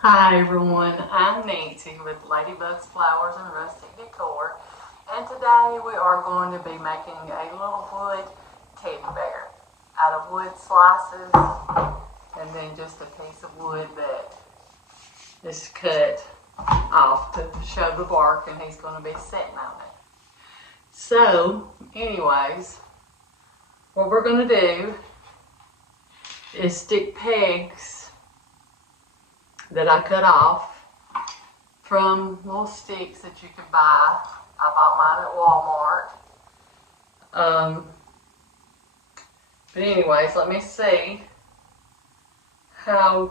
Hi everyone, I'm Nancy with Ladybugs Flowers and Rustic Decor, and today we are going to be making a little wood teddy bear out of wood slices and then just a piece of wood that is cut off to show the bark, and he's going to be sitting on it. So anyways, what we're going to do is stick pegs that I cut off from little sticks that you can buy. I bought mine at Walmart. But anyways, let me see how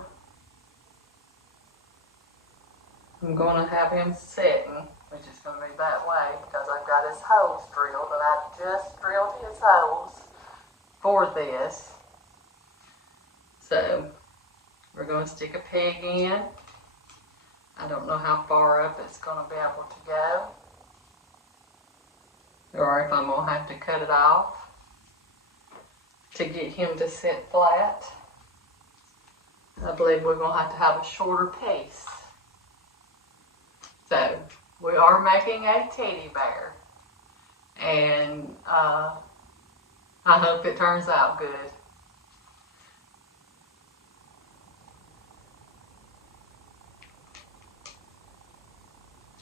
I'm going to have him sitting, which is going to be that way because I've got his holes drilled, and I just drilled his holes for this. So we're going to stick a peg in. I don't know how far up it's going to be able to go, or if I'm going to have to cut it off to get him to sit flat. I believe we're going to have a shorter piece. So we are making a teddy bear, and I hope it turns out good.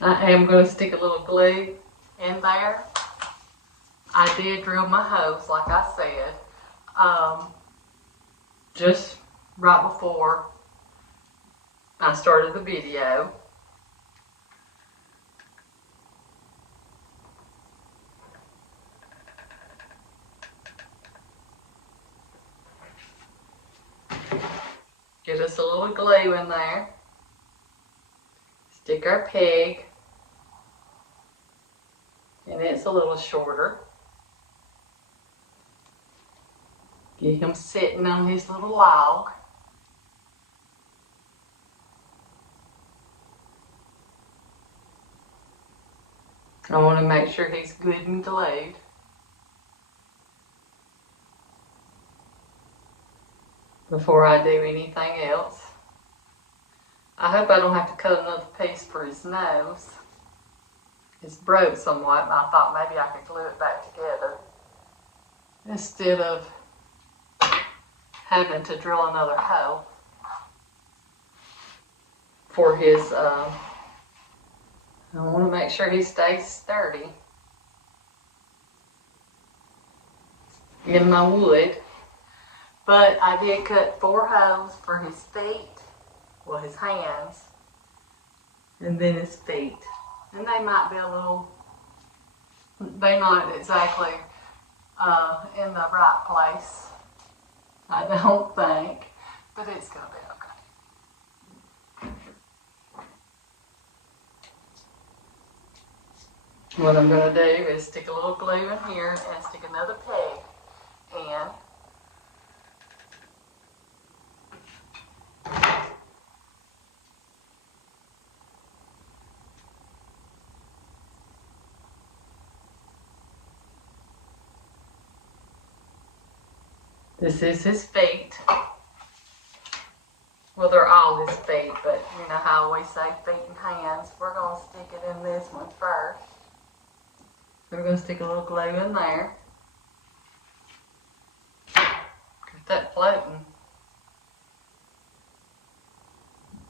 I am going to stick a little glue in there. I did drill my holes, like I said, just right before I started the video. Get us a little glue in there. Stick our peg, and it's a little shorter. Get him sitting on his little log. I want to make sure he's good and glued. Before I do anything else. I hope I don't have to cut another piece for his nose. It's broke somewhat, and I thought maybe I could glue it back together instead of having to drill another hole for his, I want to make sure he stays sturdy in my wood. But I did cut 4 holes for his feet, well, his hands, and then his feet. And they might be a little, they're not exactly in the right place, I don't think, but it's going to be okay. What I'm going to do is stick a little glue in here and stick another peg in. This is his feet. Well, they're all his feet, but you know how we say feet and hands. We're going to stick it in this one first. We're going to stick a little glue in there. Get that floating.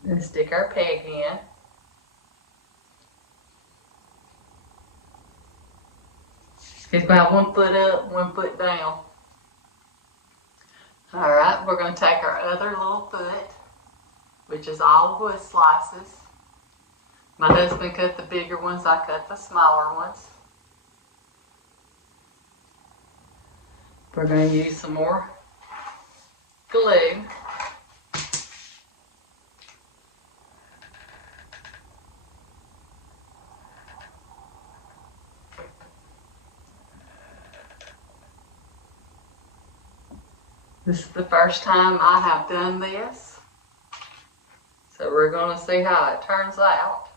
And stick our peg in. He's about 1 foot up, 1 foot down. Alright, we're going to take our other little foot, which is all wood slices. My husband cut the bigger ones, I cut the smaller ones. We're going to use some more glue. This is the first time I have done this, so we're going to see how it turns out.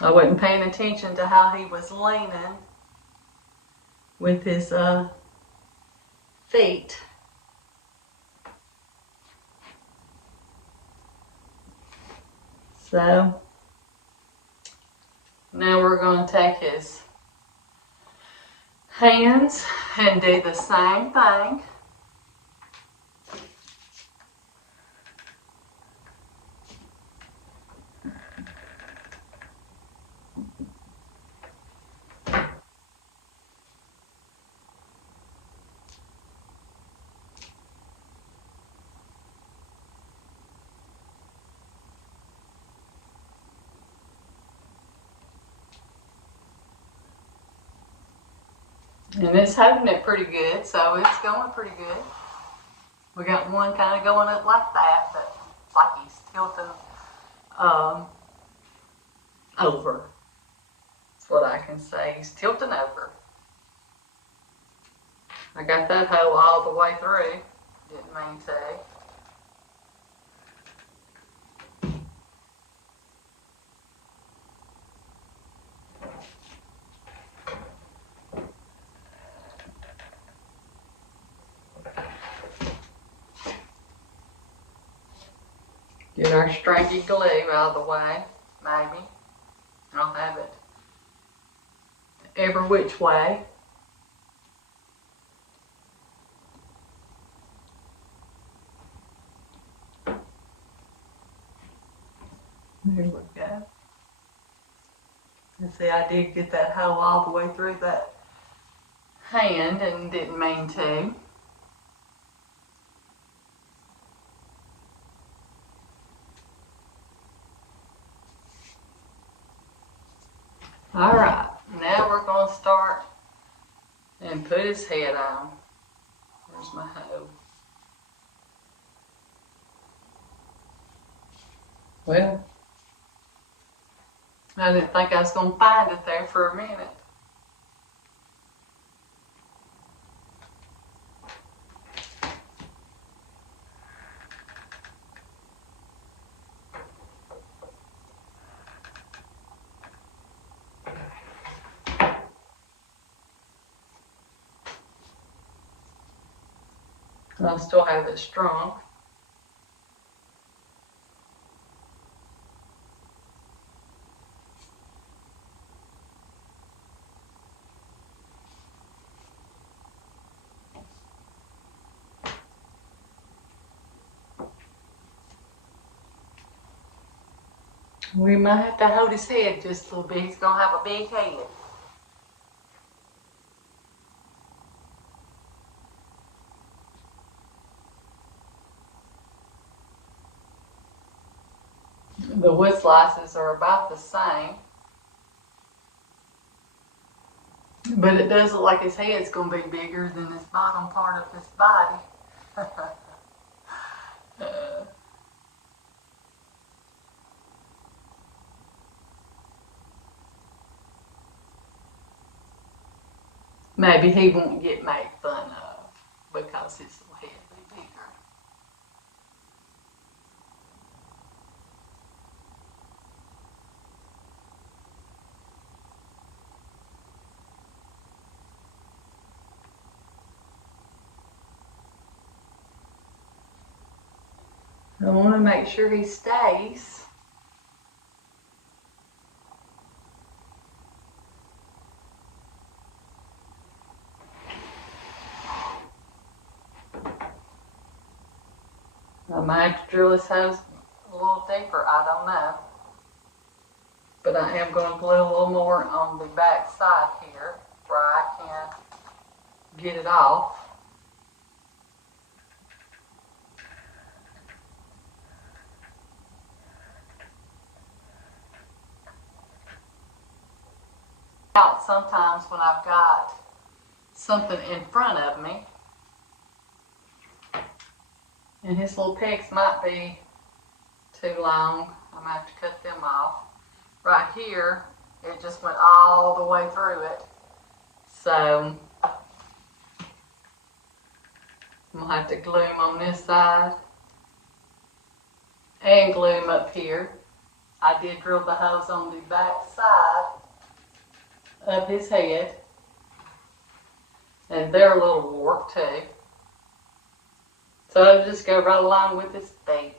I wasn't paying attention to how he was leaning with his feet. So now we're going to take his hands and do the same thing. And it's holding it pretty good, so it's going pretty good. We got one kind of going up like that, but it's like he's tilting over. That's what I can say. He's tilting over. I got that hole all the way through. Didn't mean to. Get our stringy glue out of the way, maybe. I'll have it every which way. There we go. And see, I did get that hole all the way through that hand and didn't mean to. All right, now we're going to start and put his head on. Where's my hoe? Well, I didn't think I was going to find it there for a minute. I still have it strong. We might have to hold his head just a little bit. He's going to have a big head. The wood slices are about the same. But it does look like his head's going to be bigger than this bottom part of his body. Maybe he won't get made fun of because his little head will be bigger. I want to make sure he stays. I might have to drill his hose a little deeper, I don't know. But I am going to glue a little more on the back side here where I can get it off. Out sometimes when I've got something in front of me, and his little pegs might be too long. I'm going to have to cut them off. Right here, it just went all the way through it. So, I'm going to have to glue him on this side and glue him up here. I did drill the holes on the back side of his head. And they're a little warped too. So I'll just go right along with his feet.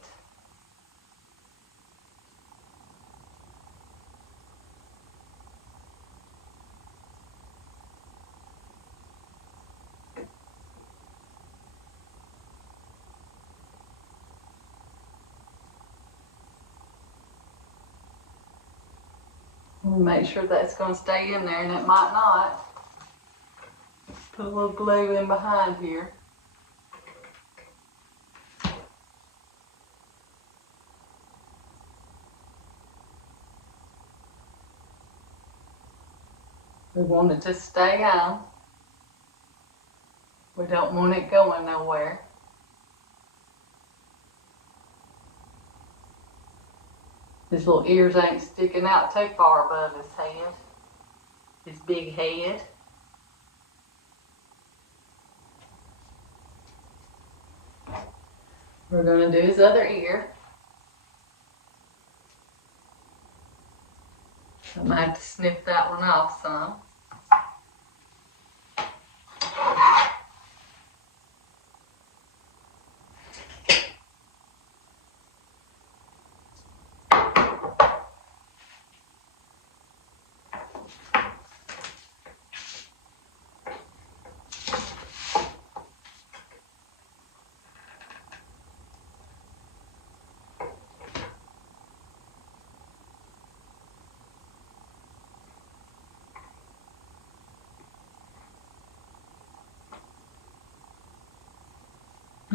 Make sure that's going to stay in there, and it might not. Put a little glue in behind here. We want it to stay on. We don't want it going nowhere. His little ears ain't sticking out too far above his head. His big head. We're going to do his other ear. I might have to snip that one off some.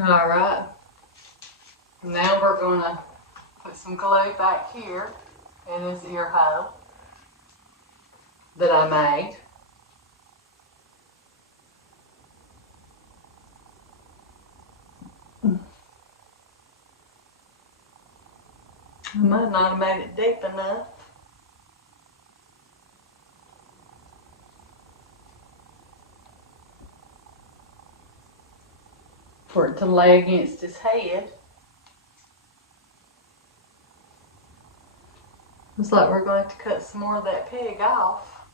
All right. Now we're going to put some glue back here in his ear hole that I made. I might not have made it deep enough. For it to lay against his head. Looks like we're going to have to cut some more of that pig off.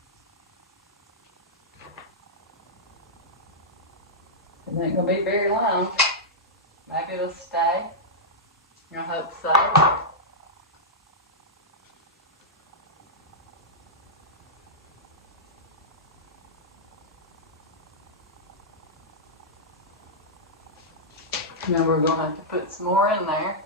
It ain't going to be very long. Maybe it'll stay. I hope so. Now we're going to have to put some more in there.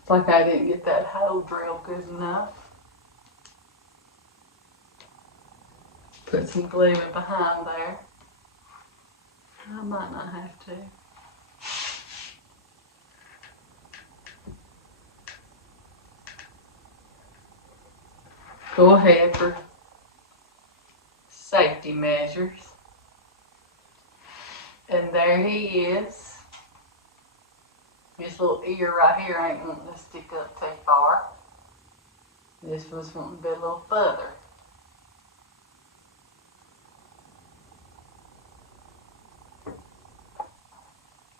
It's like I didn't get that hole drilled good enough. Put some glue in behind there. I might not have to. Go ahead for safety measures. And there he is. His little ear right here ain't wanting to stick up too far. This was wanting to be a little further.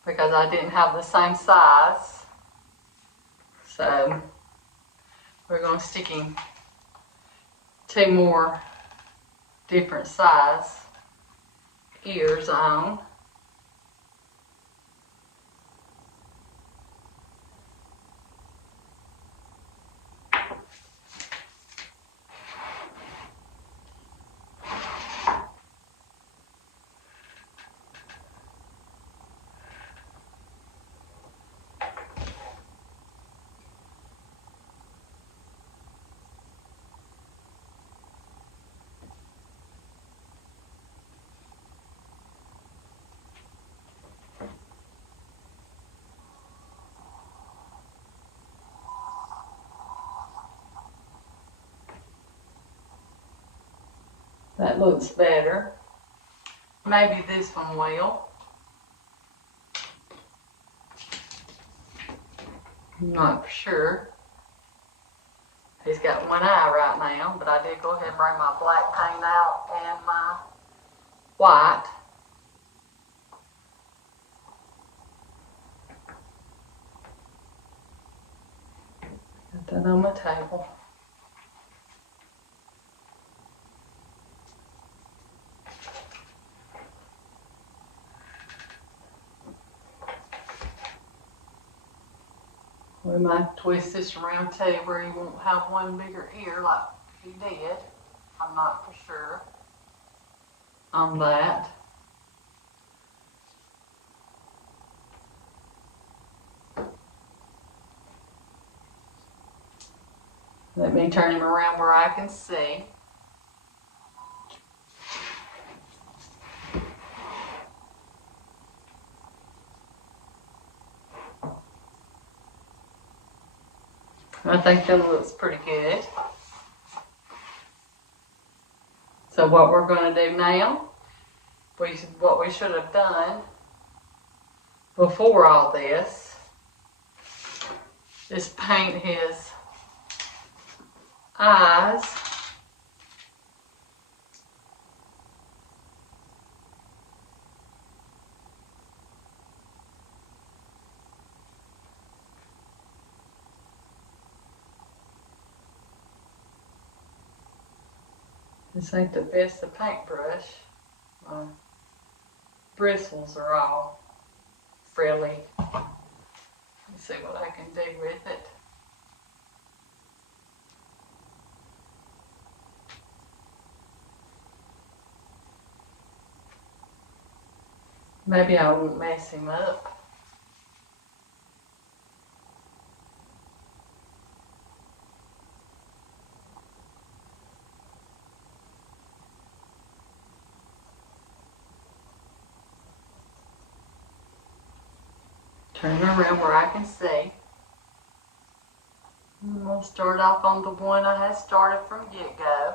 Because I didn't have the same size. So we're going to stick him 2 more different size ears on. That looks better. Maybe this one will. I'm not for sure. He's got one eye right now, but I did go ahead and bring my black paint out and my white. Got that on my table. We might twist this around too where he won't have one bigger ear like he did. I'm not for sure on that. Let me turn him around where I can see. I think that looks pretty good. So what we're going to do now, what we should have done before all this is paint his eyes. This ain't the best of paintbrush. My bristles are all frilly. Let's see what I can do with it. Maybe I won't mess him up. Turn it around where I can see. I'm going to start off on the one I had started from get-go.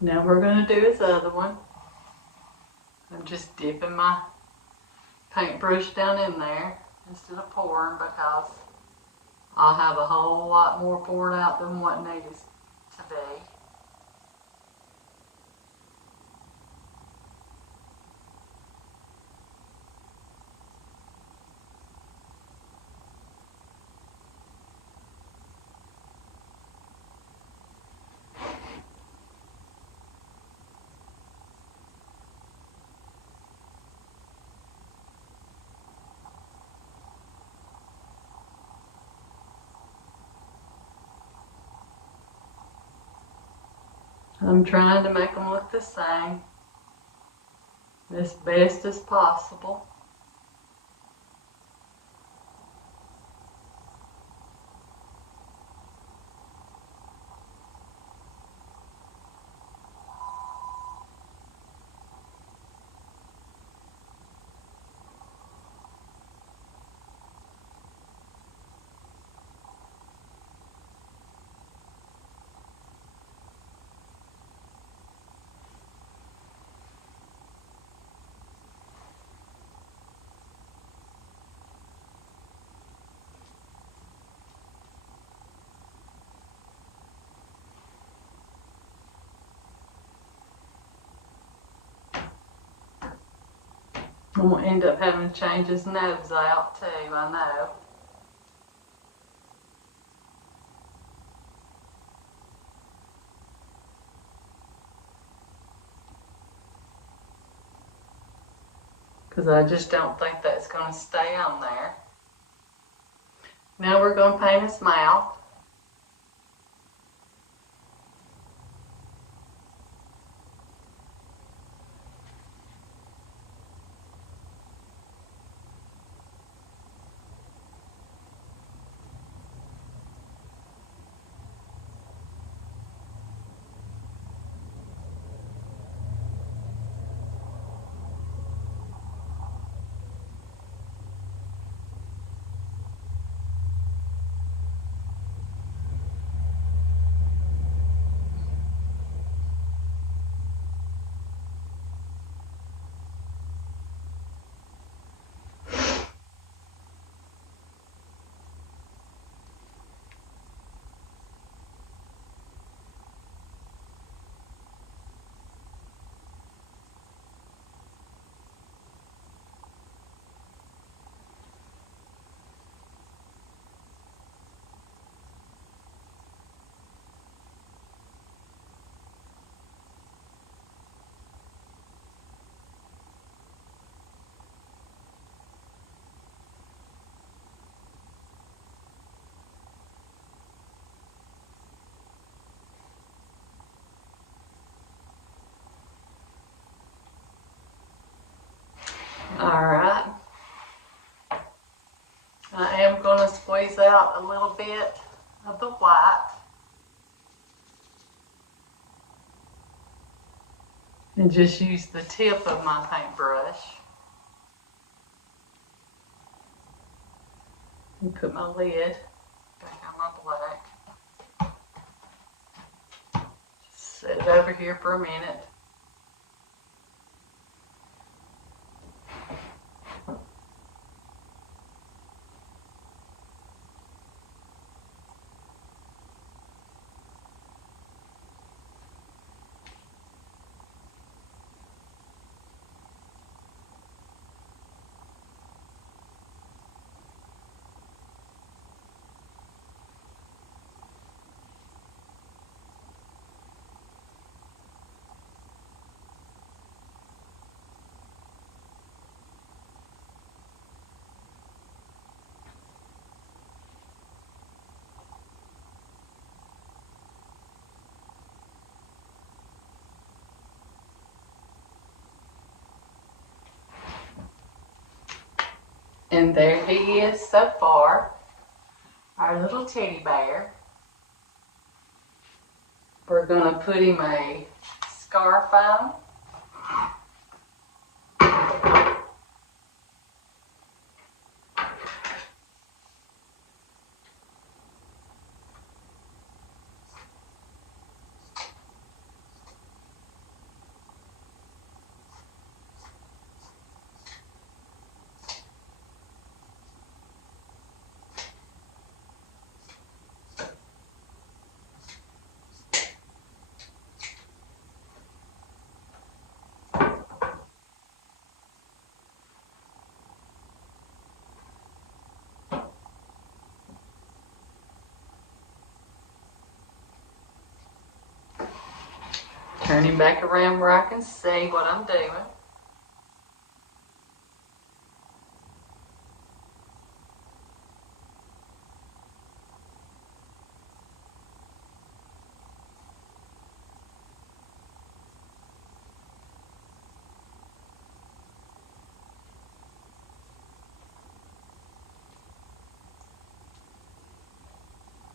Now we're going to do his other one. I'm just dipping my paintbrush down in there instead of pouring because I'll have a whole lot more poured out than what needs to be. I'm trying to make them look the same as best as possible. I'm going to end up having to change his nose out too, I know. Because I just don't think that's going to stay on there. Now we're going to paint his mouth. Alright. I am going to squeeze out a little bit of the white. And just use the tip of my paintbrush. And put my lid back on my black. Just set it over here for a minute. And there he is so far, our little teddy bear. We're going to put him a scarf on. Turn him back around where I can see what I'm doing.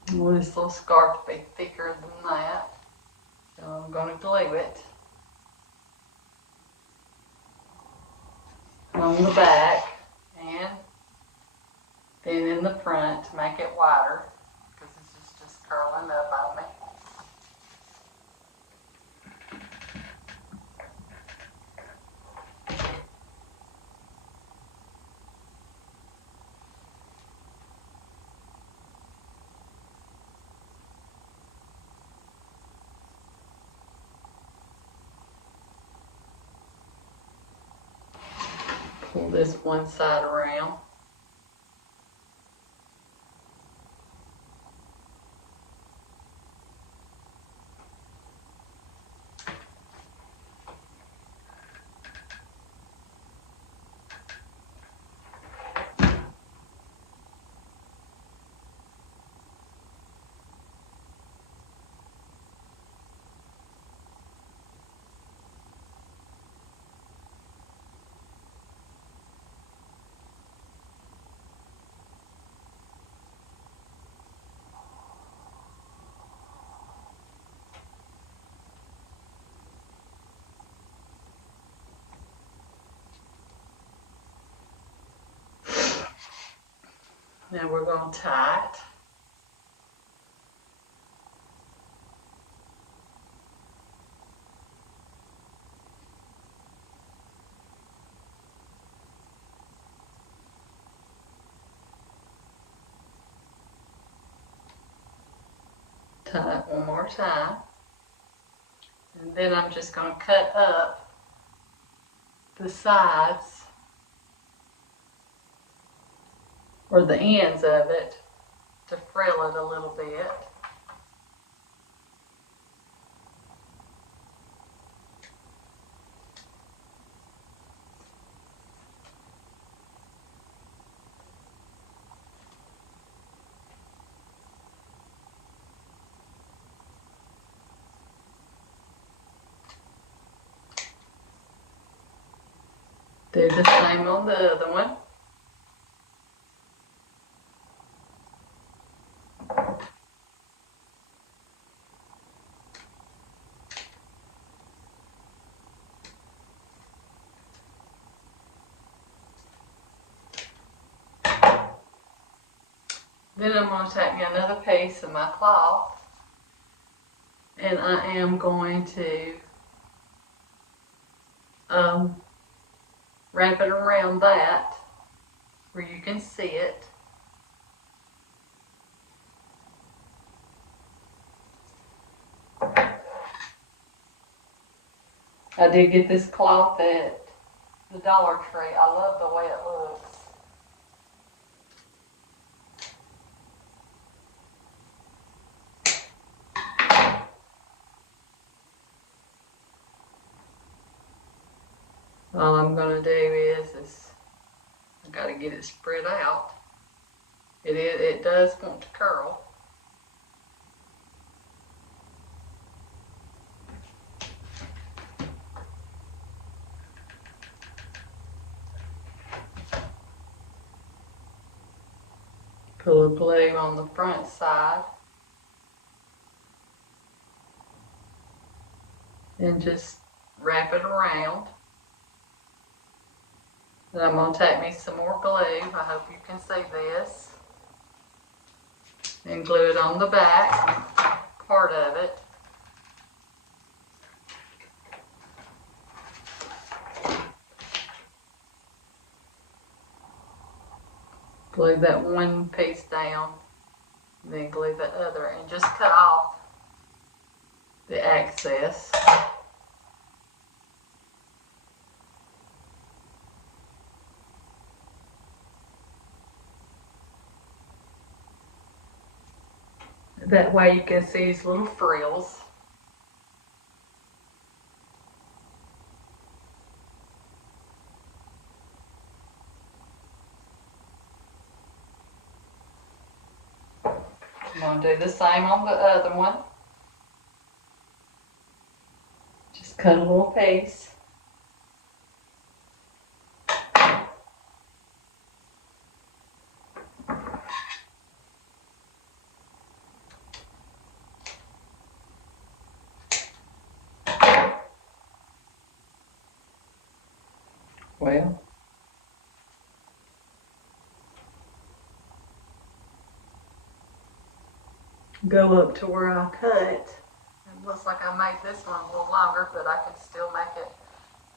I want this little scarf to be thicker than that. So I'm going to glue it on the back and then in the front to make it wider because this is just curling up on me. Pull this one side around. Now we're going to tie it. Tie it one more time. And then I'm just going to cut up the sides or the ends of it to frill it a little bit. Do the same on the other one. Then I'm going to take me another piece of my cloth and I am going to wrap it around that where you can see it. I did get this cloth at the Dollar Tree. I love the way it looks. All I'm going to do is I got to get it spread out. It does want to curl. Pull a glue on the front side and just wrap it around. Then I'm going to take me some more glue. I hope you can see this. And glue it on the back part of it. Glue that one piece down, then glue the other, and just cut off the excess. That way you can see these little frills. I'm going to do the same on the other one. Just cut a little piece. Well, go up to where I cut. It looks like I made this one a little longer, but I can still make it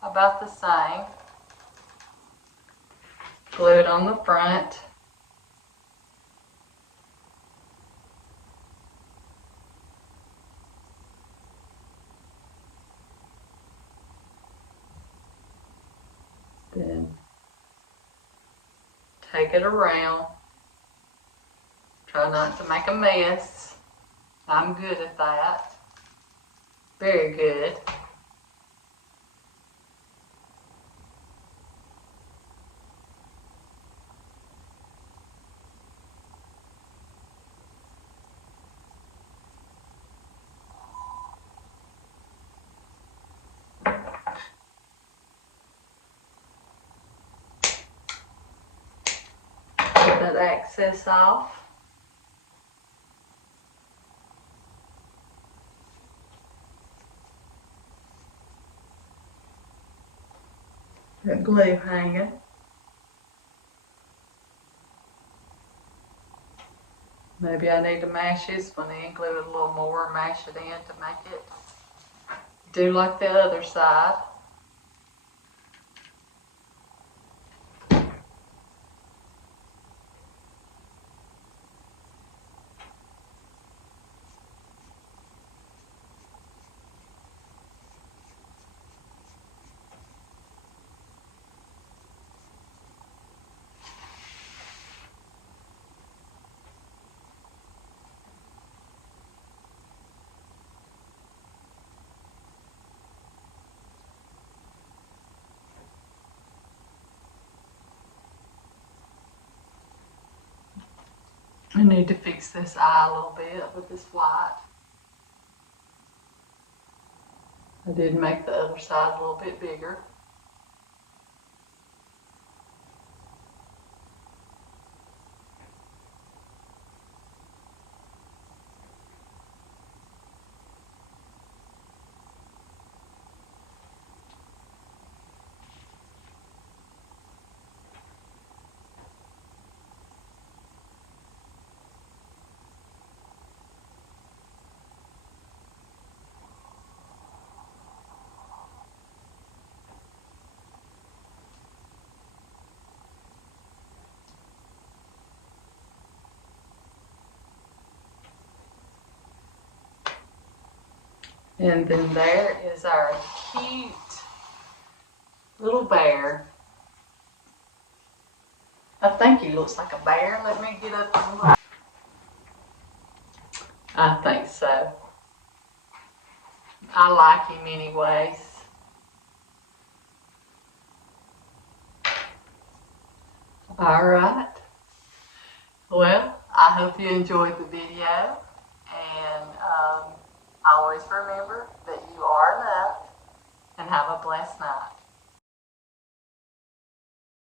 about the same. Glue it on the front. Then take it around. Try not to make a mess. I'm good at that. Very good. Get that excess off. That glue hanging. Maybe I need to mash this one in, glue it a little more, mash it in to make it do like the other side. I need to fix this eye a little bit with this white. I did make the other side a little bit bigger. And then there is our cute little bear. I think he looks like a bear. Let me get up and look. I think so. I like him anyways. All right. Well, I hope you enjoyed the video, and always remember that you are enough, and have a blessed night.